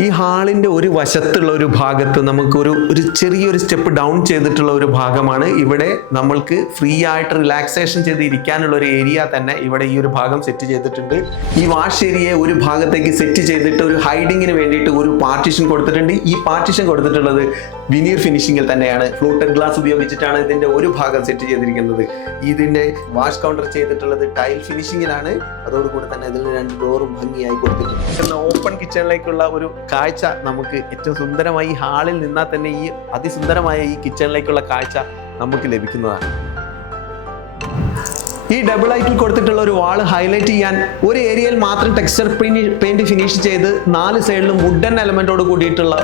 ഈ ഹാളിന്റെ ഒരു വശത്തുള്ള ഒരു ഭാഗത്ത് നമുക്ക് ഒരു ചെറിയൊരു സ്റ്റെപ്പ് ഡൗൺ ചെയ്തിട്ടുള്ള ഒരു ഭാഗമാണ്. ഇവിടെ നമ്മൾക്ക് ഫ്രീ ആയിട്ട് റിലാക്സേഷൻ ചെയ്ത് ഇരിക്കാനുള്ള ഒരു ഏരിയ തന്നെ ഇവിടെ ഈ ഒരു ഭാഗം സെറ്റ് ചെയ്തിട്ടുണ്ട്. ഈ വാഷ് ഏരിയയെ ഒരു ഭാഗത്തേക്ക് സെറ്റ് ചെയ്തിട്ട് ഒരു ഹൈഡിങ്ങിന് വേണ്ടിയിട്ട് ഒരു പാർട്ടീഷൻ കൊടുത്തിട്ടുണ്ട്. ഈ പാർട്ടീഷൻ കൊടുത്തിട്ടുള്ളത് വിനീർ ഫിനിഷിംഗിൽ തന്നെയാണ്. ഫ്ലൂട്ടഡ് ഗ്ലാസ് ഉപയോഗിച്ചിട്ടാണ് ഇതിന്റെ ഒരു ഭാഗം സെറ്റ് ചെയ്തിരിക്കുന്നത്. ഇതിന്റെ വാഷ് കൗണ്ടർ ചെയ്തിട്ടുള്ളത് ടൈൽ ഫിനിഷിംഗിലാണ്. അതോടുകൂടി തന്നെ ഇതിൽ 2 ഡോറും ഭംഗിയായി കൊടുത്തിട്ടുണ്ട്. ഓപ്പൺ കിച്ചണിലേക്കുള്ള ഒരു കാഴ്ച നമുക്ക് ഏറ്റവും സുന്ദരമായി ഈ ഹാളിൽ നിന്നാൽ തന്നെ ഈ അതിസുന്ദരമായ ഈ കിച്ചണിലേക്കുള്ള കാഴ്ച നമുക്ക് ലഭിക്കുന്നതാണ്. ഈ ഡബിൾ ഹൈറ്റിൽ കൊടുത്തിട്ടുള്ള ഒരു വാള് ഹൈലൈറ്റ് ചെയ്യാൻ ഒരു ഏരിയയിൽ മാത്രം ടെക്സ്ചർ പെയിന്റ് ഫിനിഷ് ചെയ്ത് 4 സൈഡിലും വുഡൻ എലമെന്റോട് കൂടിയിട്ടുള്ള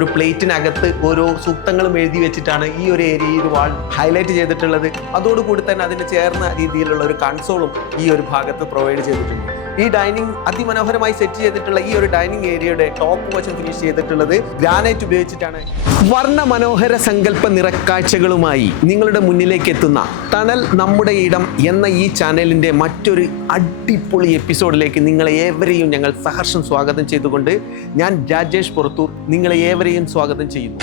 ഒരു പ്ലേറ്റിനകത്ത് ഓരോ സൂക്തങ്ങളും എഴുതി വെച്ചിട്ടാണ് ഈ ഒരു ഏരിയയിൽ വാൾ ഹൈലൈറ്റ് ചെയ്തിട്ടുള്ളത്. അതോടുകൂടി തന്നെ അതിന് ചേർന്ന രീതിയിലുള്ള ഒരു കൺസോളും ഈ ഒരു ഭാഗത്ത് പ്രൊവൈഡ് ചെയ്തിട്ടുണ്ട്. ഈ ഡൈനിങ് അതിമനോഹരമായി സെറ്റ് ചെയ്തിട്ടുള്ള ഈ ഒരു ഡൈനിങ് ഏരിയയുടെ ടോപ്പ് വശം ഫിനിഷ് ചെയ്തിട്ടുള്ളത് ഗ്രാനൈറ്റ് ഉപയോഗിച്ചിട്ടാണ്. വർണ്ണ മനോഹര സങ്കല്പ നിറക്കാഴ്ചകളുമായി നിങ്ങളുടെ മുന്നിലേക്ക് എത്തുന്ന തണൽ നമ്മുടെ ഇടം എന്ന ഈ ചാനലിന്റെ മറ്റൊരു അടിപൊളി എപ്പിസോഡിലേക്ക് നിങ്ങളെ ഏവരെയും ഞങ്ങൾ സഹർഷം സ്വാഗതം ചെയ്തുകൊണ്ട് ഞാൻ രാജേഷ് പുറത്തൂർ നിങ്ങളെ ഏവരെയും സ്വാഗതം ചെയ്യുന്നു.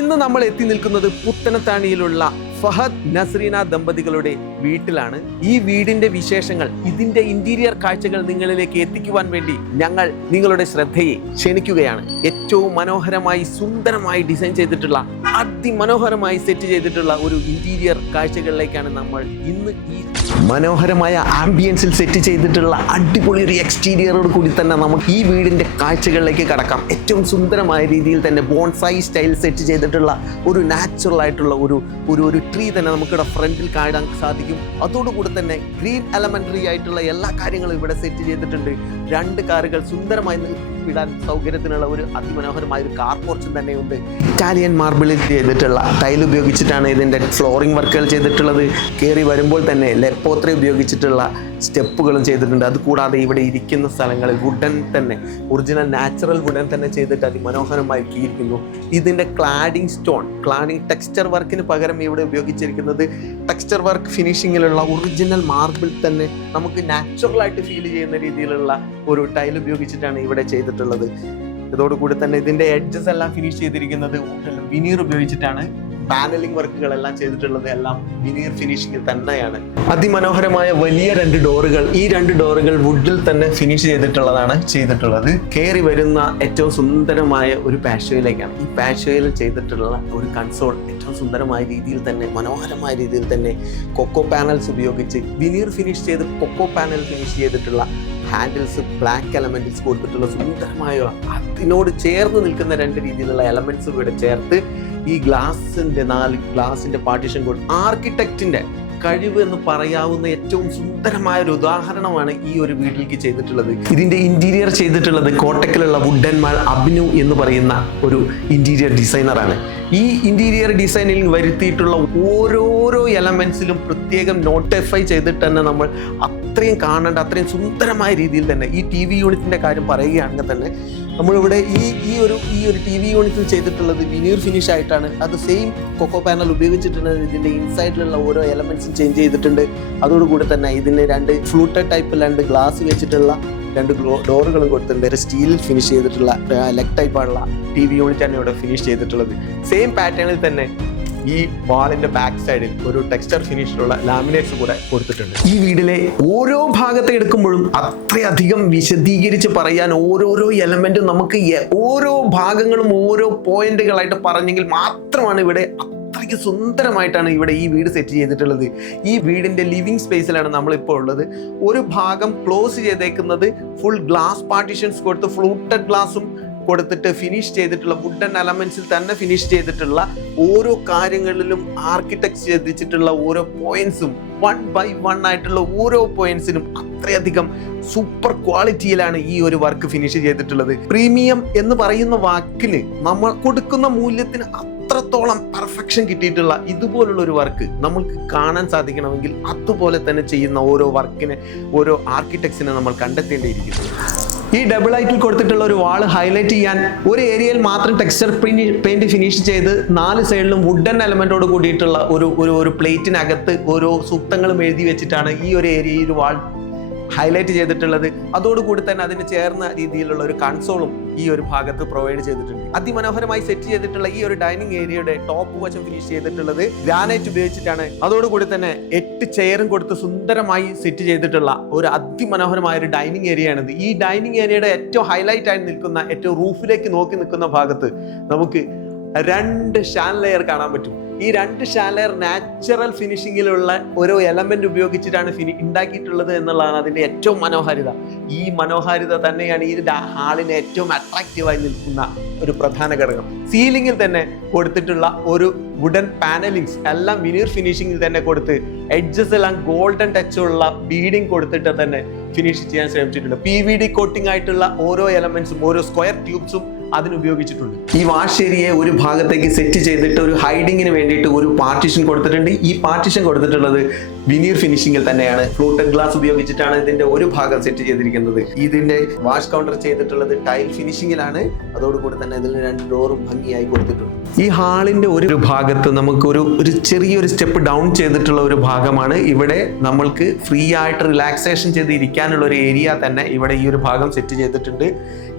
ഇന്ന് നമ്മൾ എത്തി നിൽക്കുന്നത് പുത്തനത്താണിയിലുള്ള ഫഹദ് നസ്രീന ദമ്പതികളുടെ വീട്ടിലാണ്. ഈ വീടിന്റെ വിശേഷങ്ങൾ, ഇതിന്റെ ഇന്റീരിയർ കാഴ്ചകൾ നിങ്ങളിലേക്ക് എത്തിക്കുവാൻ വേണ്ടി ഞങ്ങൾ നിങ്ങളുടെ ശ്രദ്ധയെ ക്ഷണിക്കുകയാണ്. ഏറ്റവും മനോഹരമായി സുന്ദരമായി ഡിസൈൻ ചെയ്തിട്ടുള്ള അതിമനോഹരമായി സെറ്റ് ചെയ്തിട്ടുള്ള ഒരു ഇന്റീരിയർ കാഴ്ചകളിലേക്കാണ് നമ്മൾ ഇന്ന്. ഈ മനോഹരമായ ആംബിയൻസിൽ സെറ്റ് ചെയ്തിട്ടുള്ള അടിപൊളി ഒരു എക്സ്റ്റീരിയറോട് കൂടി തന്നെ നമുക്ക് ഈ വീടിന്റെ കാഴ്ചകളിലേക്ക് കടക്കാം. ഏറ്റവും സുന്ദരമായ രീതിയിൽ തന്നെ ബോൺസായി സ്റ്റൈൽ സെറ്റ് ചെയ്തിട്ടുള്ള ഒരു നാച്ചുറൽ ആയിട്ടുള്ള ഒരു ട്രീ തന്നെ നമുക്കിവിടെ ഫ്രണ്ടിൽ കാണാൻ സാധിക്കും. അതോടുകൂടി തന്നെ ഗ്രീൻ എലമെന്ററി ആയിട്ടുള്ള എല്ലാ കാര്യങ്ങളും ഇവിടെ സെറ്റ് ചെയ്തിട്ടുണ്ട്. 2 കാറുകൾ സുന്ദരമായി ഇടാൻ സൗകര്യത്തിനുള്ള ഒരു അതിമനോഹരമായ ഒരു കാർ പോർച്ചും തന്നെയുണ്ട്. ഇറ്റാലിയൻ മാർബിളിൽ ചെയ്തിട്ടുള്ള ടൈൽ ഉപയോഗിച്ചിട്ടാണ് ഇതിൻ്റെ ഫ്ലോറിംഗ് വർക്കുകൾ ചെയ്തിട്ടുള്ളത്. കയറി വരുമ്പോൾ തന്നെ ലെപ്പോത്ര ഉപയോഗിച്ചിട്ടുള്ള സ്റ്റെപ്പുകളും ചെയ്തിട്ടുണ്ട്. അതുകൂടാതെ ഇവിടെ ഇരിക്കുന്ന സ്ഥലങ്ങളിൽ വുഡൻ തന്നെ, ഒറിജിനൽ നാച്ചുറൽ വുഡൻ തന്നെ ചെയ്തിട്ട് അതിമനോഹരമായി ഇരിക്കുന്നു. ഇതിൻ്റെ ക്ലാഡിംഗ് സ്റ്റോൺ, ക്ലാഡിംഗ് ടെക്സ്ചർ വർക്കിന് പകരം ഇവിടെ ഉപയോഗിച്ചിരിക്കുന്നത് ടെക്സ്ചർ വർക്ക് ഫിനിഷിങ്ങിലുള്ള ഒറിജിനൽ മാർബിൾ തന്നെ നമുക്ക് നാച്ചുറലായിട്ട് ഫീൽ ചെയ്യുന്ന രീതിയിലുള്ള ഒരു ടൈൽ ഉപയോഗിച്ചിട്ടാണ് ഇവിടെ ചെയ്തിട്ടുള്ളത്. ഇതോടുകൂടി തന്നെ ഇതിന്റെ എഡ്ജസ് എല്ലാം ഫിനിഷ് ചെയ്തിരിക്കുന്നത് വിനീർ ഉപയോഗിച്ചിട്ടാണ്. പാനലിംഗ് വർക്കുകളെല്ലാം ചെയ്തിട്ടുള്ളത് എല്ലാം വിനീർ ഫിനിഷിംഗിൽ തന്നെയാണ്. അതിമനോഹരമായ വലിയ 2 ഡോറുകൾ, ഈ 2 ഡോറുകൾ വുഡിൽ തന്നെ ഫിനിഷ് ചെയ്തിട്ടുള്ളത്. കയറി വരുന്ന ഏറ്റവും സുന്ദരമായ ഒരു പാഷ്വയിലേക്കാണ്. ഈ പാഷ്വയിൽ ചെയ്തിട്ടുള്ള ഒരു കൺസോൾ ഏറ്റവും സുന്ദരമായ രീതിയിൽ തന്നെ, മനോഹരമായ രീതിയിൽ തന്നെ കൊക്കോ പാനൽസ് ഉപയോഗിച്ച് വിനീർ ഫിനിഷ് ചെയ്ത് കൊക്കോ പാനൽ ഫിനിഷ് ചെയ്തിട്ടുള്ള ഹാൻഡിൽസ്, ബ്ലാക്ക് എലമെന്റ്സ് കൊടുത്തിട്ടുള്ള സുന്ദരമായ അതിനോട് ചേർന്ന് നിൽക്കുന്ന 2 രീതിയിലുള്ള എലമെന്റ്സ് ഇവിടെ ചേർത്ത് ഈ ഗ്ലാസിന്റെ 4 ഗ്ലാസിന്റെ പാർട്ടീഷൻ കോഡ് ആർക്കിടെക്റ്റിന്റെ കഴിവ് എന്ന് പറയാവുന്ന ഏറ്റവും സുന്ദരമായ ഒരു ഉദാഹരണമാണ് ഈ ഒരു വീട്ടിലേക്ക് ചെയ്തിട്ടുള്ളത്. ഇതിന്റെ ഇന്റീരിയർ ചെയ്തിട്ടുള്ളത് കോട്ടക്കലുള്ള വുഡൻമാൾ അഭിനു എന്ന് പറയുന്ന ഒരു ഇന്റീരിയർ ഡിസൈനറാണ്. ഈ ഇന്റീരിയർ ഡിസൈനിൽ വരുത്തിയിട്ടുള്ള ഓരോരോ എലമെന്റ്സിലും പ്രത്യേകം നോട്ടിഫൈ ചെയ്തിട്ട് തന്നെ നമ്മൾ അത്രയും കാണേണ്ട, അത്രയും സുന്ദരമായ രീതിയിൽ തന്നെ ഈ TV യൂണിറ്റിന്റെ കാര്യം പറയുകയാണെങ്കിൽ തന്നെ നമ്മളിവിടെ ഈ ഒരു TV യൂണിറ്റിൽ ചെയ്തിട്ടുള്ളത് വിനീർ ഫിനിഷ് ആയിട്ടാണ്. അത് സെയിം കൊക്കോ പാനൽ ഉപയോഗിച്ചിട്ടുണ്ട്. ഇതിന്റെ ഇൻസൈഡിലുള്ള ഓരോ എലമെന്റ്സും ചേഞ്ച് ചെയ്തിട്ടുണ്ട്. അതോടുകൂടി തന്നെ ഇതിന് 2 ഫ്ലൂട്ടഡ് ടൈപ്പ് 2 ഗ്ലാസ് വെച്ചിട്ടുള്ള 2 ഡോറുകളും കൊടുത്തിട്ടുണ്ട്. സ്റ്റീലിൽ ഫിനിഷ് ചെയ്തിട്ടുള്ള ലെഗ് ടൈപ്പാണുള്ള TV യൂണിറ്റാണ് ഇവിടെ ഫിനിഷ് ചെയ്തിട്ടുള്ളത്. സെയിം പാറ്റേണിൽ തന്നെ ഈ വാളിന്റെ ബാക്ക് സൈഡിൽ ഒരു ടെക്സ്ചർ ഫിനിഷിലുള്ള ലാമിനേറ്റ്സ് കൂടെ കൊടുത്തിട്ടുണ്ട്. ഈ വീടിലെ ഓരോ ഭാഗത്തെ എടുക്കുമ്പോഴും അത്രയധികം വിശദീകരിച്ച് പറയാൻ ഓരോരോ എലമെന്റും നമുക്ക് ഓരോ ഭാഗങ്ങളും ഓരോ പോയിന്റുകളായിട്ട് പറഞ്ഞെങ്കിൽ മാത്രമാണ് ഇവിടെ അത്രയ്ക്ക് സുന്ദരമായിട്ടാണ് ഇവിടെ ഈ വീട് സെറ്റ് ചെയ്തിട്ടുള്ളത്. ഈ വീടിന്റെ ലിവിങ് സ്പേസിലാണ് നമ്മളിപ്പോൾ ഉള്ളത്. ഒരു ഭാഗം ക്ലോസ് ചെയ്തേക്കുന്നത് ഫുൾ ഗ്ലാസ് പാർട്ടീഷൻസ് കൊടുത്ത് ഫ്ലൂട്ടഡ് ഗ്ലാസും കൊടുത്തിട്ട് ഫിനിഷ് ചെയ്തിട്ടുള്ള വുഡൻ എലമെന്റ്സിൽ തന്നെ ഫിനിഷ് ചെയ്തിട്ടുള്ള ഓരോ കാര്യങ്ങളിലും ആർക്കിടെക്ട് ചെയ്തിട്ടുള്ള ഓരോ പോയിന്റ്സും 1 by 1 ആയിട്ടുള്ള ഓരോ പോയിന്റ്സിനും അത്രയധികം സൂപ്പർ ക്വാളിറ്റിയിലാണ് ഈ ഒരു വർക്ക് ഫിനിഷ് ചെയ്തിട്ടുള്ളത്. പ്രീമിയം എന്ന് പറയുന്ന വാക്കിന് നമ്മൾ കൊടുക്കുന്ന മൂല്യത്തിന് അത്രത്തോളം പെർഫെക്ഷൻ കിട്ടിയിട്ടുള്ള ഇതുപോലുള്ള ഒരു വർക്ക് നമ്മൾക്ക് കാണാൻ സാധിക്കണമെങ്കിൽ അതുപോലെ തന്നെ ചെയ്യുന്ന ഓരോ വർക്കിനെ, ഓരോ ആർക്കിടെക്ട്സിനെ നമ്മൾ കണ്ടെത്തേണ്ടിയിരിക്കുന്നു. ഈ ഡബിൾ ഹൈറ്റിൽ കൊടുത്തിട്ടുള്ള ഒരു വാള് ഹൈലൈറ്റ് ചെയ്യാൻ ഒരു ഏരിയയിൽ മാത്രം ടെക്സ്ചർ പെയിന്റ് ഫിനിഷ് ചെയ്ത് 4 സൈഡിലും വുഡൻ എലമെന്റോട് കൂടിയിട്ടുള്ള ഒരു പ്ലേറ്റിനകത്ത് ഓരോ സൂക്തങ്ങളും എഴുതി വെച്ചിട്ടാണ് ഈ ഒരു ഏരിയയിൽ വാൾ ഹൈലൈറ്റ് ചെയ്തിട്ടുള്ളത്. അതോടുകൂടി തന്നെ അതിന് ചേർന്ന രീതിയിലുള്ള ഒരു കൺസോളും ഈ ഒരു ഭാഗത്ത് പ്രൊവൈഡ് ചെയ്തിട്ടുണ്ട്. അതിമനോഹരമായി സെറ്റ് ചെയ്തിട്ടുള്ള ഈ ഒരു ഡൈനിങ് ഏരിയയുടെ ടോപ്പ് വശം ഫിനിഷ് ചെയ്തിട്ടുള്ളത് ഗ്രാനൈറ്റ് ഉപയോഗിച്ചിട്ടാണ്. അതോടുകൂടി തന്നെ 8 ചെയറും കൊടുത്ത് സുന്ദരമായി സെറ്റ് ചെയ്തിട്ടുള്ള ഒരു അതിമനോഹരമായ ഒരു ഡൈനിങ് ഏരിയ ആണിത്. ഈ ഡൈനിങ് ഏരിയയുടെ ഏറ്റവും ഹൈലൈറ്റ് ആയി നിൽക്കുന്ന, ഏറ്റവും റൂഫിലേക്ക് നോക്കി നിൽക്കുന്ന ഭാഗത്ത് നമുക്ക് 2 ഷാൻലെയർ കാണാൻ പറ്റും. ഈ 2 ഷാൻലെയർ നാച്ചുറൽ ഫിനിഷിങ്ങിലുള്ള ഓരോ എലമെന്റ് ഉപയോഗിച്ചിട്ടാണ് ഉണ്ടാക്കിയിട്ടുള്ളത് എന്നുള്ളതാണ് അതിന്റെ ഏറ്റവും മനോഹാരിത. ഈ മനോഹാരിത തന്നെയാണ് ഈ ഹാളിന് ഏറ്റവും അട്രാക്റ്റീവായി നിൽക്കുന്ന ഒരു പ്രധാന ഘടകം. സീലിംഗിൽ തന്നെ കൊടുത്തിട്ടുള്ള ഒരു വുഡൻ പാനലിങ്സ് എല്ലാം വിനീർ ഫിനിഷിംഗിൽ തന്നെ കൊടുത്ത്, എഡ്ജസ് എല്ലാം ഗോൾഡൻ ടച്ച് ഉള്ള ബീഡിങ് കൊടുത്തിട്ട് തന്നെ ഫിനിഷ് ചെയ്യാൻ ശ്രമിച്ചിട്ടുണ്ട്. PVD കോട്ടിംഗ് ആയിട്ടുള്ള ഓരോ എലമെന്റ്സും, ഓരോ സ്ക്വയർ ട്യൂബ്സും അതിനുപയോഗിച്ചിട്ടുണ്ട്. ഈ വാഷ് ഏരിയയെ ഒരു ഭാഗത്തേക്ക് സെറ്റ് ചെയ്തിട്ട് ഒരു ഹൈഡിങ്ങിന് വേണ്ടിയിട്ട് ഒരു പാർട്ടീഷൻ കൊടുത്തിട്ടുണ്ട്. ഈ പാർട്ടീഷൻ കൊടുത്തിട്ടുള്ളത് വിനീർ ഫിനിഷിംഗിൽ തന്നെയാണ്. ഫ്ലൂട്ടഡ് ഗ്ലാസ് ഉപയോഗിച്ചിട്ടാണ് ഇതിന്റെ ഒരു ഭാഗം സെറ്റ് ചെയ്തിരിക്കുന്നത്. ഇതിന്റെ വാഷ് കൗണ്ടർ ചെയ്തിട്ടുള്ളത് ടൈൽ ഫിനിഷിംഗിലാണ്. അതോടുകൂടി തന്നെ ഇതിൽ 2 ഡോറും ഭംഗിയായി കൊടുത്തിട്ടുണ്ട്. ഈ ഹാളിന്റെ ഒരു ഭാഗത്ത് നമുക്ക് ഒരു ചെറിയൊരു സ്റ്റെപ്പ് ഡൗൺ ചെയ്തിട്ടുള്ള ഒരു ഭാഗമാണ്. ഇവിടെ നമ്മൾക്ക് ഫ്രീ ആയിട്ട് റിലാക്സേഷൻ ചെയ്ത് ഇരിക്കാനുള്ള ഒരു ഏരിയ തന്നെ ഇവിടെ ഈ ഒരു ഭാഗം സെറ്റ് ചെയ്തിട്ടുണ്ട്.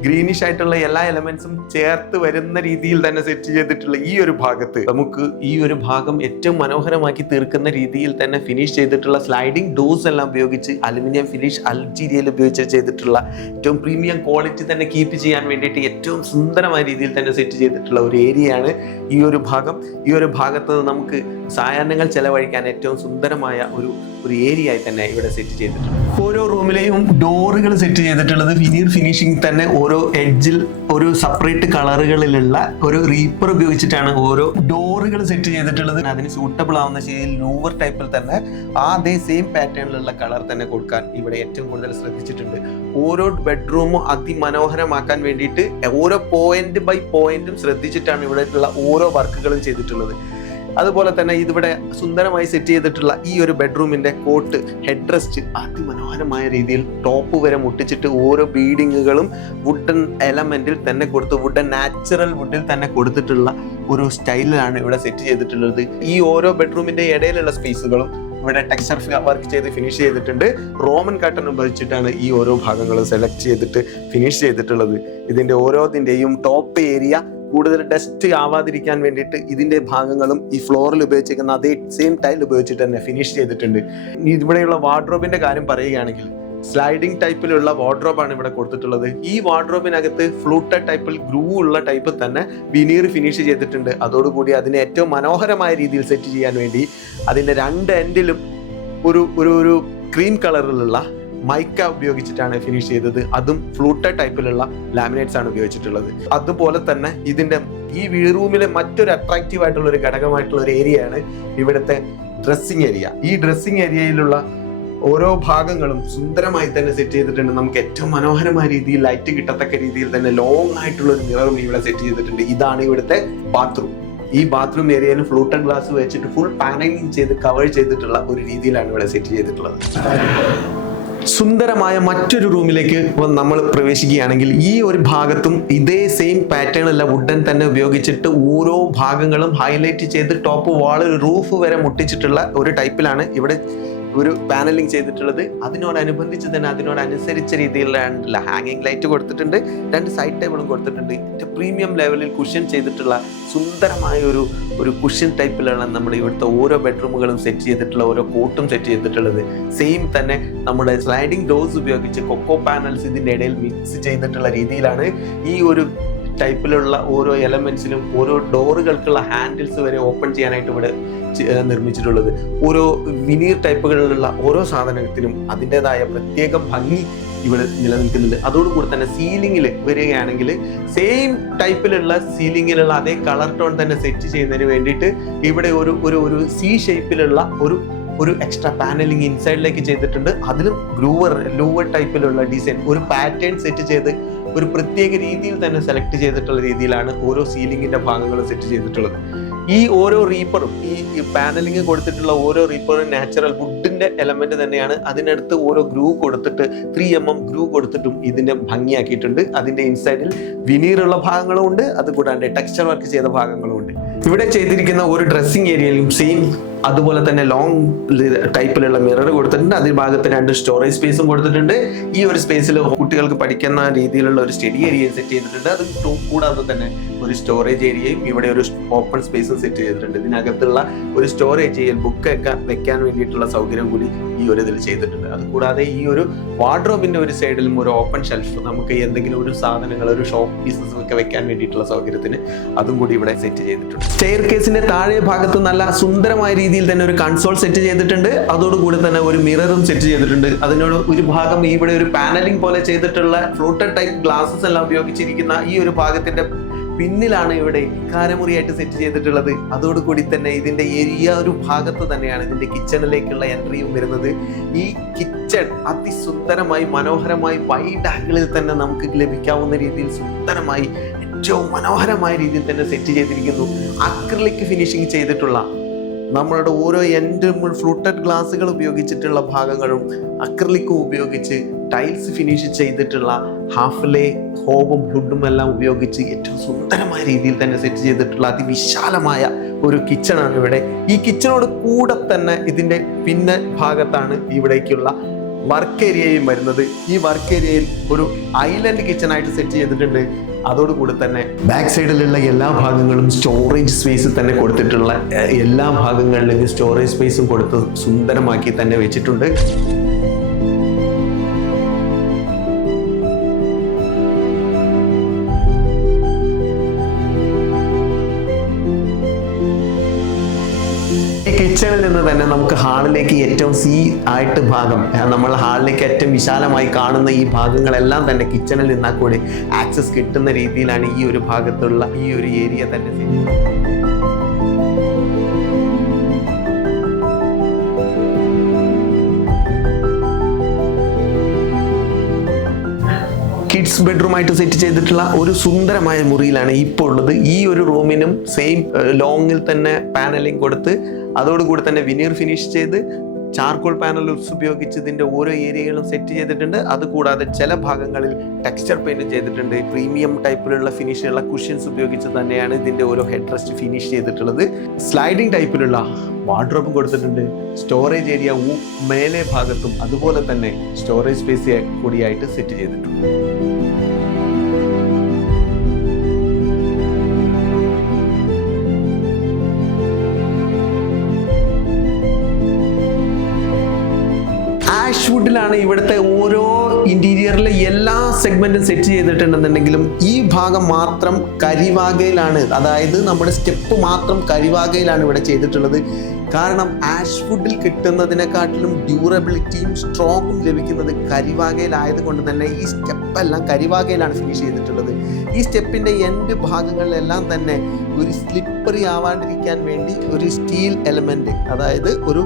ഗ്രീനിഷ് ആയിട്ടുള്ള എല്ലാ എലമെന്റ്സും ചേർത്ത് വരുന്ന രീതിയിൽ തന്നെ സെറ്റ് ചെയ്തിട്ടുള്ള ഈ ഒരു ഭാഗത്ത് നമുക്ക് ഈ ഒരു ഭാഗം ഏറ്റവും മനോഹരമാക്കി തീർക്കുന്ന രീതിയിൽ തന്നെ ഫിനിഷ് ചെയ്തിട്ടുള്ള സ്ലൈഡിംഗ് ഡോർസ് എല്ലാം ഉപയോഗിച്ച് അലുമിനിയം ഫിനിഷ് അൾജീരിയയിൽ ഉപയോഗിച്ച് ചെയ്തിട്ടുള്ള ഏറ്റവും പ്രീമിയം ക്വാളിറ്റി തന്നെ കീപ്പ് ചെയ്യാൻ വേണ്ടിയിട്ട് ഏറ്റവും സുന്ദരമായ രീതിയിൽ തന്നെ സെറ്റ് ചെയ്തിട്ടുള്ള ഒരു ഏരിയയാണ് ഈ ഒരു ഭാഗം. ഈ ഒരു ഭാഗത്ത് നമുക്ക് സായാഹ്നങ്ങൾ ചെലവഴിക്കാൻ ഏറ്റവും സുന്ദരമായ ഒരു ഏരിയ ആയി തന്നെ ഇവിടെ സെറ്റ് ചെയ്തിട്ടുണ്ട്. ഓരോ റൂമിലെയും ഡോറുകൾ സെറ്റ് ചെയ്തിട്ടുള്ളത് വിനീർ ഫിനിഷിംഗ് തന്നെ. ഓരോ എഡ്ജിൽ ഒരു സെപ്പറേറ്റ് കളറുകളിലുള്ള ഒരു റീപ്പർ ഉപയോഗിച്ചിട്ടാണ് ഓരോ ഡോറുകൾ സെറ്റ് ചെയ്തിട്ടുള്ളത്. അതിന് സൂട്ടബിൾ ആവുന്ന ശൈലിയിൽ ലൂവർ ടൈപ്പിൽ തന്നെ അതേ സെയിം പാറ്റേണിലുള്ള കളർ തന്നെ കൊടുക്കാൻ ഇവിടെ ഏറ്റവും കൂടുതൽ ശ്രദ്ധിച്ചിട്ടുണ്ട്. ഓരോ ബെഡ്റൂമും അതിമനോഹരമാക്കാൻ വേണ്ടിയിട്ട് ഓരോ പോയിന്റ് ബൈ പോയിന്റും ശ്രദ്ധിച്ചിട്ടാണ് ഇവിടെയുള്ള ഓരോ വർക്കുകളും ചെയ്തിട്ടുള്ളത്. അതുപോലെ തന്നെ ഇതിവിടെ സുന്ദരമായി സെറ്റ് ചെയ്തിട്ടുള്ള ഈ ഒരു ബെഡ്റൂമിന്റെ കോട്ട്, ഹെഡ് റെസ്റ്റ് അതിമനോഹരമായ രീതിയിൽ ടോപ്പ് വരെ മുട്ടിച്ചിട്ട് ഓരോ ബീഡിങ്ങുകളും വുഡൻ എലമെന്റിൽ തന്നെ കൊടുത്ത്, വുഡൻ നാച്ചുറൽ വുഡിൽ തന്നെ കൊടുത്തിട്ടുള്ള ഒരു സ്റ്റൈലിലാണ് ഇവിടെ സെറ്റ് ചെയ്തിട്ടുള്ളത്. ഈ ഓരോ ബെഡ്റൂമിന്റെ ഇടയിലുള്ള സ്പേസുകളും ഇവിടെ ടെക്സ്ചർ വർക്ക് ചെയ്ത് ഫിനിഷ് ചെയ്തിട്ടുണ്ട്. റോമൻ കർട്ടൻ ഉപയോഗിച്ചിട്ടാണ് ഈ ഓരോ ഭാഗങ്ങളും സെലക്ട് ചെയ്തിട്ട് ഫിനിഷ് ചെയ്തിട്ടുള്ളത്. ഇതിന്റെ ഓരോതിന്റെയും ടോപ്പ് ഏരിയ കൂടുതൽ ഡസ്റ്റ് ആവാതിരിക്കാൻ വേണ്ടിയിട്ട് ഇതിന്റെ ഭാഗങ്ങളും ഈ ഫ്ലോറിൽ ഉപയോഗിച്ചിരിക്കുന്ന അതേ സെയിം ടൈൽ ഉപയോഗിച്ചിട്ട് തന്നെ ഫിനിഷ് ചെയ്തിട്ടുണ്ട്. ഇവിടെയുള്ള വാർഡ്രോബിന്റെ കാര്യം പറയുകയാണെങ്കിൽ സ്ലൈഡിംഗ് ടൈപ്പിലുള്ള വാർഡ്രോബാണ് ഇവിടെ കൊടുത്തിട്ടുള്ളത്. ഈ വാർഡ്രോബിനകത്ത് ഫ്ലൂട്ടഡ് ടൈപ്പിൽ ഗ്രൂ ഉള്ള ടൈപ്പിൽ തന്നെ വിനീർ ഫിനിഷ് ചെയ്തിട്ടുണ്ട്. അതോടുകൂടി അതിനെ ഏറ്റവും മനോഹരമായ രീതിയിൽ സെറ്റ് ചെയ്യാൻ വേണ്ടി അതിന്റെ 2 എൻഡിലും ഒരു ക്രീം കളറിലുള്ള മൈക്ക ഉപയോഗിച്ചിട്ടാണ് ഫിനിഷ് ചെയ്തത്. അതും ഫ്ലൂട്ടഡ് ടൈപ്പിലുള്ള ലാമിനേറ്റ്സ് ആണ് ഉപയോഗിച്ചിട്ടുള്ളത്. അതുപോലെ തന്നെ ഇതിന്റെ ഈ റൂമിലെ മറ്റൊരു അട്രാക്റ്റീവ് ആയിട്ടുള്ള ഒരു ഘടകമായിട്ടുള്ള ഒരു ഏരിയയാണ് ഇവിടുത്തെ ഡ്രസ്സിംഗ് ഏരിയ. ഈ ഡ്രസ്സിംഗ് ഏരിയയിലുള്ള ഓരോ ഭാഗങ്ങളും സുന്ദരമായി തന്നെ സെറ്റ് ചെയ്തിട്ടുണ്ട്. നമുക്ക് ഏറ്റവും മനോഹരമായ രീതിയിൽ ലൈറ്റ് കിട്ടത്തക്ക രീതിയിൽ തന്നെ ലോങ് ആയിട്ടുള്ള ഒരു മിററും ഇവിടെ സെറ്റ് ചെയ്തിട്ടുണ്ട്. ഇതാണ് ഇവിടുത്തെ ബാത്റൂം. ഈ ബാത്റൂം ഏരിയയിൽ ഫ്ലൂട്ടഡ് ഗ്ലാസ് വെച്ചിട്ട് ഫുൾ പാനലിംഗ് ചെയ്ത് കവർ ചെയ്തിട്ടുള്ള ഒരു രീതിയിലാണ് ഇവിടെ സെറ്റ് ചെയ്തിട്ടുള്ളത്. സുന്ദരമായ മറ്റൊരു റൂമിലേക്ക് നമ്മൾ പ്രവേശിക്കുകയാണെങ്കിൽ ഈ ഒരു ഭാഗത്തും ഇതേ സെയിം പാറ്റേണുള്ള വുഡൻ തന്നെ ഉപയോഗിച്ചിട്ട് ഓരോ ഭാഗങ്ങളും ഹൈലൈറ്റ് ചെയ്ത് ടോപ്പ് വാള് റൂഫ് വരെ മുട്ടിച്ചിട്ടുള്ള ഒരു ടൈപ്പിലാണ് ഇവിടെ ഒരു പാനലിംഗ് ചെയ്തിട്ടുള്ളത്. അതിനോടനുബന്ധിച്ച് തന്നെ അതിനോടനുസരിച്ച രീതിയിലുള്ള ഹാങ്ങിങ് ലൈറ്റ് കൊടുത്തിട്ടുണ്ട്. 2 സൈഡ് ടേബിളും കൊടുത്തിട്ടുണ്ട്. ഏറ്റവും പ്രീമിയം ലെവലിൽ കുഷൻ ചെയ്തിട്ടുള്ള സുന്ദരമായ ഒരു കുഷൻ ടൈപ്പിലാണ് നമ്മുടെ ഇവിടുത്തെ ഓരോ ബെഡ്റൂമുകളും സെറ്റ് ചെയ്തിട്ടുള്ള ഓരോ കോട്ടും സെറ്റ് ചെയ്തിട്ടുള്ളത്. സെയിം തന്നെ നമ്മുടെ സ്ലൈഡിംഗ് ഡോർസ് ഉപയോഗിച്ച് കൊക്കോ പാനൽസ് ഇതിൻ്റെ ഇടയിൽ മിക്സ് ചെയ്തിട്ടുള്ള രീതിയിലാണ് ഈ ഒരു ടൈപ്പിലുള്ള ഓരോ എലമെന്റ്സിലും ഓരോ ഡോറുകൾക്കുള്ള ഹാൻഡിൽസ് വരെ ഓപ്പൺ ചെയ്യാനായിട്ട് ഇവിടെ നിർമ്മിച്ചിട്ടുള്ളത്. ഓരോ വിനീർ ടൈപ്പുകളിലുള്ള ഓരോ സാധനത്തിനും അതിൻ്റെതായ പ്രത്യേകം ഭംഗി ഇവിടെ നിലനിൽക്കുന്നുണ്ട്. അതോടുകൂടി തന്നെ സീലിംഗിൽ വരികയാണെങ്കിൽ സെയിം ടൈപ്പിലുള്ള സീലിംഗിലുള്ള അതേ കളർ ടോൺ തന്നെ സെറ്റ് ചെയ്യുന്നതിന് വേണ്ടിയിട്ട് ഇവിടെ ഒരു സി ഷേപ്പിലുള്ള ഒരു എക്സ്ട്രാ പാനലിംഗ് ഇൻസൈഡിലേക്ക് ചെയ്തിട്ടുണ്ട്. അതിലും ലൂവർ ടൈപ്പിലുള്ള ഡിസൈൻ ഒരു പാറ്റേൺ സെറ്റ് ചെയ്ത് ഒരു പ്രത്യേക രീതിയിൽ തന്നെ സെലക്ട് ചെയ്തിട്ടുള്ള രീതിയിലാണ് ഓരോ സീലിംഗിന്റെ ഭാഗങ്ങളും സെറ്റ് ചെയ്തിട്ടുള്ളത്. ഈ ഓരോ റീപ്പറും ഈ പാനലിംഗ് കൊടുത്തിട്ടുള്ള ഓരോ റീപ്പറും നാച്ചുറൽ വുഡിന്റെ എലമെന്റ് തന്നെയാണ്. അതിനടുത്ത് ഓരോ ഗ്രൂ കൊടുത്തിട്ട് 3mm ഗ്രൂ കൊടുത്തിട്ടും ഇതിന്റെ ഭംഗിയാക്കിയിട്ടുണ്ട്. അതിന്റെ ഇൻസൈഡിൽ വിനീറുള്ള ഭാഗങ്ങളും ഉണ്ട്, അതുകൂടാണ്ട് ടെക്സ്ചർ വർക്ക് ചെയ്ത ഭാഗങ്ങളും ഉണ്ട്. ഇവിടെ ചെയ്തിരിക്കുന്ന ഒരു ഡ്രസ്സിംഗ് ഏരിയയിലും സെയിം അതുപോലെ തന്നെ ലോങ് ടൈപ്പിലുള്ള മിറർ കൊടുത്തിട്ടുണ്ട്. അതിൽ ഭാഗത്ത് 2 സ്റ്റോറേജ് സ്പേസും കൊടുത്തിട്ടുണ്ട്. ഈ ഒരു സ്പേസിൽ കുട്ടികൾക്ക് പഠിക്കുന്ന രീതിയിലുള്ള ഒരു സ്റ്റഡി ഏരിയയും സെറ്റ് ചെയ്തിട്ടുണ്ട്. അത് കൂടാതെ തന്നെ ഒരു സ്റ്റോറേജ് ഏരിയയും ഇവിടെ ഒരു ഓപ്പൺ സ്പേസും സെറ്റ് ചെയ്തിട്ടുണ്ട്. ഇതിനകത്തുള്ള ഒരു സ്റ്റോറേജ് ഏരിയയിൽ ബുക്ക് ഒക്കെ വെക്കാൻ വേണ്ടിയിട്ടുള്ള സൗകര്യം കൂടി ഈ ഒരു ഇതിൽ ചെയ്തിട്ടുണ്ട്. അതുകൂടാതെ ഈ ഒരു വാർഡ്രോബിന്റെ ഒരു സൈഡിലും ഒരു ഓപ്പൺ ഷെൽഫ്, നമുക്ക് എന്തെങ്കിലും ഒരു സാധനങ്ങൾ, ഒരു ഷോപ്പ് പീസസ് ഒക്കെ വെക്കാൻ വേണ്ടിയിട്ടുള്ള സൗകര്യത്തിന് അതും കൂടി ഇവിടെ സെറ്റ് ചെയ്തിട്ടുണ്ട്. സ്റ്റെയർ കേസിന്റെ താഴെ ഭാഗത്ത് നല്ല സുന്ദരമായ രീതിയിൽ തന്നെ ഒരു കൺസോൾ സെറ്റ് ചെയ്തിട്ടുണ്ട്. അതോടുകൂടി തന്നെ ഒരു മിററും സെറ്റ് ചെയ്തിട്ടുണ്ട്. അതിനോട് ഒരു ഭാഗം ഇവിടെ ഒരു പാനലിംഗ് പോലെ ചെയ്തിട്ടുള്ള ഫ്ലോട്ടഡ് ടൈപ്പ് ഗ്ലാസസ് എല്ലാം ഉപയോഗിച്ചിരിക്കുന്ന ഈ ഒരു ഭാഗത്തിന്റെ പിന്നിലാണ് ഇവിടെ കാരമുറിയായിട്ട് സെറ്റ് ചെയ്തിട്ടുള്ളത്. അതോടുകൂടി തന്നെ ഇതിന്റെ ഏരിയ ഒരു ഭാഗത്ത് തന്നെയാണ് ഇതിന്റെ കിച്ചണിലേക്കുള്ള എൻട്രിയും വരുന്നത്. ഈ കിച്ചൺ അതിസുന്ദരമായി മനോഹരമായി വൈഡ് ആംഗിളിൽ തന്നെ നമുക്ക് ലഭിക്കാവുന്ന രീതിയിൽ സുന്ദരമായി ഏറ്റവും മനോഹരമായ രീതിയിൽ തന്നെ സെറ്റ് ചെയ്തിരിക്കുന്നു. അക്രിലിക് ഫിനിഷിംഗ് ചെയ്തിട്ടുള്ള നമ്മളുടെ ഓരോ എൻഡും ഫ്ലൂട്ടഡ് ഗ്ലാസുകൾ ഉപയോഗിച്ചിട്ടുള്ള ഭാഗങ്ങളും അക്രിലിക്കും ഉപയോഗിച്ച് ടൈൽസ് ഫിനിഷ് ചെയ്തിട്ടുള്ള ഹാഫിലെ ഹോബും ഹുഡും എല്ലാം ഉപയോഗിച്ച് ഏറ്റവും സുന്ദരമായ രീതിയിൽ തന്നെ സെറ്റ് ചെയ്തിട്ടുള്ള അതിവിശാലമായ ഒരു കിച്ചണാണ് ഇവിടെ. ഈ കിച്ചണോട് കൂടെ തന്നെ ഇതിൻ്റെ പിന്നെ ഭാഗത്താണ് ഇവിടേക്കുള്ള വർക്ക് ഏരിയയും വരുന്നത്. ഈ വർക്ക് ഏരിയയിൽ ഒരു ഐലൻഡ് കിച്ചണായിട്ട് സെറ്റ് ചെയ്തിട്ടുണ്ട്. അതോടുകൂടി തന്നെ ബാക്ക് സൈഡിലുള്ള എല്ലാ ഭാഗങ്ങളും സ്റ്റോറേജ് സ്പേസ് തന്നെ കൊടുത്തിട്ടുള്ള എല്ലാ ഭാഗങ്ങളിലും സ്റ്റോറേജ് സ്പേസും കൊടുത്ത് സുന്ദരമാക്കി തന്നെ വെച്ചിട്ടുണ്ട്. കിച്ചണിൽ നിന്ന് തന്നെ നമുക്ക് ഹാളിലേക്ക് ഏറ്റവും ആയിട്ട് ഭാഗം, നമ്മൾ ഹാളിലേക്ക് ഏറ്റവും വിശാലമായി കാണുന്ന ഈ ഭാഗങ്ങളെല്ലാം തന്നെ കിച്ചണിൽ നിന്നാൽ കൂടി ആക്സസ് കിട്ടുന്ന രീതിയിലാണ് ഈ ഒരു ഭാഗത്തുള്ള ഈ ഒരു ഏരിയ തന്നെ. കിഡ്സ് ബെഡ്റൂം ആയിട്ട് സെറ്റ് ചെയ്തിട്ടുള്ള ഒരു സുന്ദരമായ മുറിയിലാണ് ഇപ്പോൾ ഉള്ളത്. ഈ ഒരു റൂമിനും സെയിം ലോങ്ങിൽ തന്നെ പാനലിംഗ് കൊടുത്ത് അതോടുകൂടി തന്നെ വിനീർ ഫിനിഷ് ചെയ്ത് ചാർക്കോൾ പാനൽസ് ഉപയോഗിച്ച് ഇതിന്റെ ഓരോ ഏരിയകളും സെറ്റ് ചെയ്തിട്ടുണ്ട്. അതുകൂടാതെ ചില ഭാഗങ്ങളിൽ ടെക്സ്ചർ പെയിന്റ് ചെയ്തിട്ടുണ്ട്. പ്രീമിയം ടൈപ്പിലുള്ള ഫിനിഷുള്ള കുഷ്യൻസ് ഉപയോഗിച്ച് തന്നെയാണ് ഇതിന്റെ ഓരോ ഹെഡ് റെസ്റ്റ് ഫിനിഷ് ചെയ്തിട്ടുള്ളത്. സ്ലൈഡിംഗ് ടൈപ്പിലുള്ള വാർഡ്രോബും കൊടുത്തിട്ടുണ്ട്. സ്റ്റോറേജ് ഏരിയ മേലെ ഭാഗത്തും അതുപോലെ തന്നെ സ്റ്റോറേജ് സ്പേസ് കൂടിയായിട്ട് സെറ്റ് ചെയ്തിട്ടുണ്ട്. വുഡിലാണ് ഇവിടുത്തെ ഓരോ ഇന്റീരിയറിലെ എല്ലാ സെഗ്മെന്റും സെറ്റ് ചെയ്തിട്ടുണ്ടെന്നുണ്ടെങ്കിലും ഈ ഭാഗം മാത്രം കരിവാകയിലാണ്, അതായത് നമ്മുടെ സ്റ്റെപ്പ് മാത്രം കരിവാകയിലാണ് ഇവിടെ ചെയ്തിട്ടുള്ളത്. കാരണം ആഷ് വുഡിൽ കിട്ടുന്നതിനെക്കാട്ടിലും ഡ്യൂറബിലിറ്റിയും സ്ട്രോങ്ങും ലഭിക്കുന്നത് കരിവാകയിലായതുകൊണ്ട് തന്നെ ഈ സ്റ്റെപ്പെല്ലാം കരിവാകയിലാണ് ഫിനിഷ് ചെയ്തിട്ടുള്ളത്. ഈ സ്റ്റെപ്പിന്റെ എൻഡ് ഭാഗങ്ങളിലെല്ലാം തന്നെ ഒരു സ്ലിപ്പറി ആവാണ്ടിരിക്കാൻ വേണ്ടി ഒരു സ്റ്റീൽ എലമെന്റ്, അതായത് ഒരു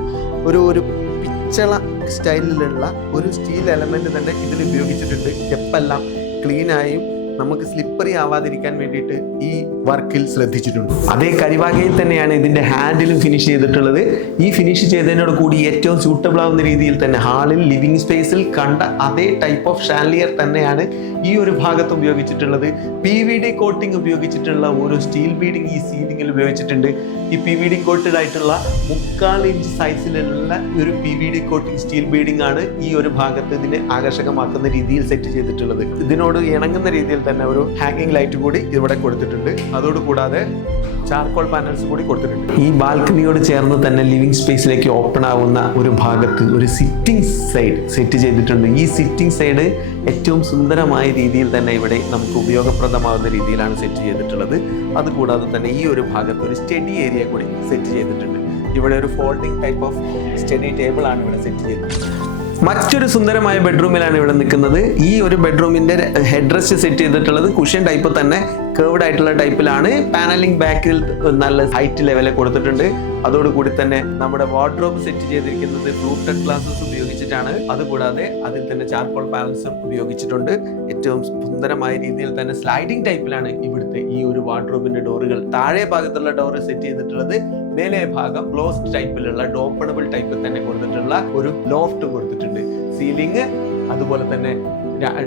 പിച്ചള സ്റ്റൈലിലുള്ള ഒരു സ്റ്റീൽ എലമെന്റ് തന്നെ ഇതിൽ ഉപയോഗിച്ചിട്ടുണ്ട്. സ്റ്റെപ്പെല്ലാം ക്ലീനായും നമുക്ക് സ്ലിപ്പറി ആവാതിരിക്കാൻ വേണ്ടിയിട്ട് ഈ വർക്കിൽ ശ്രദ്ധിച്ചിട്ടുണ്ട്. അതേ കരിവാകയിൽ തന്നെയാണ് ഇതിന്റെ ഹാൻഡിലും ഫിനിഷ് ചെയ്തിട്ടുള്ളത്. ഈ ഫിനിഷ് ചെയ്തതിനോട് കൂടി ഏറ്റവും സൂട്ടബിൾ ആവുന്ന രീതിയിൽ തന്നെ ഹാളിൽ ലിവിംഗ് സ്പേസിൽ കണ്ട അതേ ടൈപ്പ് ഓഫ് ഷാൻലിയർ തന്നെയാണ് ഈ ഒരു ഭാഗത്ത് ഉപയോഗിച്ചിട്ടുള്ളത്. PVD കോട്ടിംഗ് ഉപയോഗിച്ചിട്ടുള്ള ഒരു സ്റ്റീൽ ബീഡിങ് ഈ സീലിംഗിൽ ഉപയോഗിച്ചിട്ടുണ്ട്. ഈ PVD കോട്ടഡ് ആയിട്ടുള്ള 3/4 ഇഞ്ച് സൈസിലുള്ള ഒരു PVD കോട്ടിംഗ് സ്റ്റീൽ ബീഡിംഗ് ആണ് ഈ ഒരു ഭാഗത്ത് ഇതിനെ ആകർഷകമാക്കുന്ന രീതിയിൽ സെറ്റ് ചെയ്തിട്ടുള്ളത്. ഇതിനോട് ഇണങ്ങുന്ന രീതിയിൽ തന്നെ ഒരു ഹാങ്ങിങ് ലൈറ്റ് കൂടി ഇവിടെ കൊടുത്തിട്ടുണ്ട്. അതോടുകൂടാതെ ചാർക്കോൾ പാനൽസ് കൂടി കൊടുത്തിട്ടുണ്ട്. ഈ ബാൽക്കണിയോട് ചേർന്ന് തന്നെ ലിവിംഗ് സ്പേസിലേക്ക് ഓപ്പൺ ആവുന്ന ഒരു ഭാഗത്ത് ഒരു സിറ്റിംഗ് സൈഡ് സെറ്റ് ചെയ്തിട്ടുണ്ട്. ഈ സിറ്റിംഗ് സൈഡ് ഏറ്റവും സുന്ദരമായ രീതിയിൽ തന്നെ ഇവിടെ നമുക്ക് ഉപയോഗപ്രദമാകുന്ന രീതിയിലാണ് സെറ്റ് ചെയ്തിട്ടുള്ളത്. അതുകൂടാതെ തന്നെ ഈ ഒരു ഭാഗത്ത് ഒരു സ്റ്റഡി ഏരിയ കൂടി സെറ്റ് ചെയ്തിട്ടുണ്ട്. ഇവിടെ ഒരു folding type of study table ആണ് ഇവിടെ സെറ്റ് ചെയ്തിട്ടുള്ളത്. മറ്റൊരു സുന്ദരമായ ബെഡ്റൂമിലാണ് ഇവിടെ നിൽക്കുന്നത്. ഈ ഒരു ബെഡ്റൂമിന്റെ ഹെഡ് റെസ്റ്റ് സെറ്റ് ചെയ്തിട്ടുള്ളത് കുഷ്യൻ ടൈപ്പ് തന്നെ കേർവ്ഡ് ആയിട്ടുള്ള ടൈപ്പിലാണ്. പാനലിംഗ് ബാക്കിൽ നല്ല ഹൈറ്റ് ലെവലിൽ കൊടുത്തിട്ടുണ്ട്. അതോടുകൂടി തന്നെ നമ്മുടെ വാർഡ്രോബ് സെറ്റ് ചെയ്തിരിക്കുന്നത് ഫ്ലൂട്ടഡ് ഗ്ലാസസ് ഉപയോഗിച്ചിട്ടാണ്. അതുകൂടാതെ അതിൽ തന്നെ ചാർക്കോൾ പാനൽസും ഉപയോഗിച്ചിട്ടുണ്ട്. ഏറ്റവും സുന്ദരമായ രീതിയിൽ തന്നെ സ്ലൈഡിംഗ് ടൈപ്പിലാണ് ഇവിടുത്തെ ഈ ഒരു വാർഡ്രോബിന്റെ ഡോറുകൾ. താഴെ ഭാഗത്തുള്ള ഡോർ സെറ്റ് ചെയ്തിട്ടുള്ളത് മേലെ ഭാഗം ക്ലോസ്ഡ് ടൈപ്പിലുള്ള ഓപ്പണബിൾ ടൈപ്പിൽ തന്നെ കൊടുത്തിട്ടുള്ള ഒരു ലോഫ്റ്റ് കൊടുത്തിട്ടുണ്ട്. സീലിംഗ് അതുപോലെ തന്നെ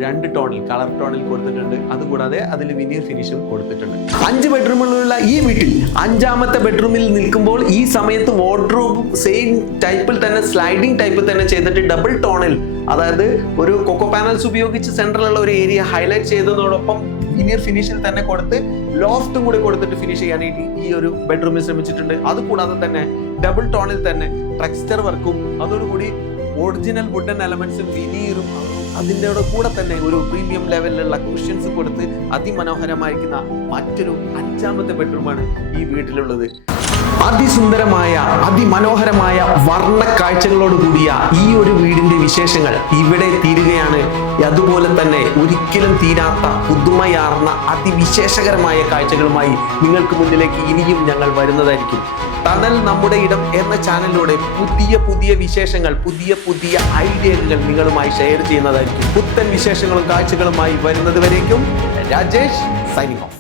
രണ്ട് ടോണിൽ കളർ ടോണിൽ കൊടുത്തിട്ടുണ്ട്. അതുകൂടാതെ അതിൽ വിനീർ ഫിനിഷും കൊടുത്തിട്ടുണ്ട്. 5 ബെഡ്റൂമുകളുള്ള ഈ വീട്ടിൽ 5ാമത്തെ ബെഡ്റൂമിൽ നിൽക്കുമ്പോൾ ഈ സമയത്ത് വാർഡ്രോബ് സെയിം ടൈപ്പിൽ തന്നെ സ്ലൈഡിംഗ് ടൈപ്പിൽ തന്നെ ചെയ്തിട്ട് ഡബിൾ ടോണിൽ, അതായത് ഒരു കൊക്കോ പാനൽസ് ഉപയോഗിച്ച് സെൻട്രലുള്ള ഒരു ഏരിയ ഹൈലൈറ്റ് ചെയ്തതോടൊപ്പം വിനീർ ഫിനിഷിൽ തന്നെ കൊടുത്ത് ലോഫ്റ്റും കൂടി കൊടുത്തിട്ട് ഫിനിഷ് ചെയ്യാനായിട്ട് ഈ ഒരു ബെഡ്റൂമിൽ ശ്രമിച്ചിട്ടുണ്ട്. അതുകൂടാതെ തന്നെ ഡബിൾ ടോണിൽ തന്നെ ടെക്സ്ചർ വർക്കും അതോടുകൂടി ഒറിജിനൽ വുഡൻ എലമെന്റ്സും വിനീറും അതിൻ്റെ കൂടെ തന്നെ ഒരു പ്രീമിയം ലെവലിലുള്ള കുഷ്യൻസ് കൊടുത്ത് അതിമനോഹരമായിരിക്കുന്ന മറ്റൊരു 5ാമത്തെ ബെഡ്റൂമാണ് ഈ വീട്ടിലുള്ളത്. അതിസുന്ദരമായ അതിമനോഹരമായ വർണ്ണ കാഴ്ചകളോട് കൂടിയ ഈ ഒരു വീടിന്റെ വിശേഷങ്ങൾ ഇവിടെ തീരുകയാണ്. അതുപോലെ തന്നെ ഒരിക്കലും തീരാത്ത പുതുമയാർന്ന അതിവിശേഷകരമായ കാഴ്ചകളുമായി നിങ്ങൾക്ക് മുന്നിലേക്ക് ഇനിയും ഞങ്ങൾ വരുന്നതായിരിക്കും. തണൽ നമ്മുടെ ഇടം എന്ന ചാനലിലൂടെ പുതിയ വിശേഷങ്ങൾ, പുതിയ ഐഡിയകൾ നിങ്ങളുമായി ഷെയർ ചെയ്യുന്നതായിരിക്കും. പുത്തൻ വിശേഷങ്ങളും കാഴ്ചകളുമായി വരുന്നത് വരേക്കും രാജേഷ് സൈനിങ് ഓഫ്.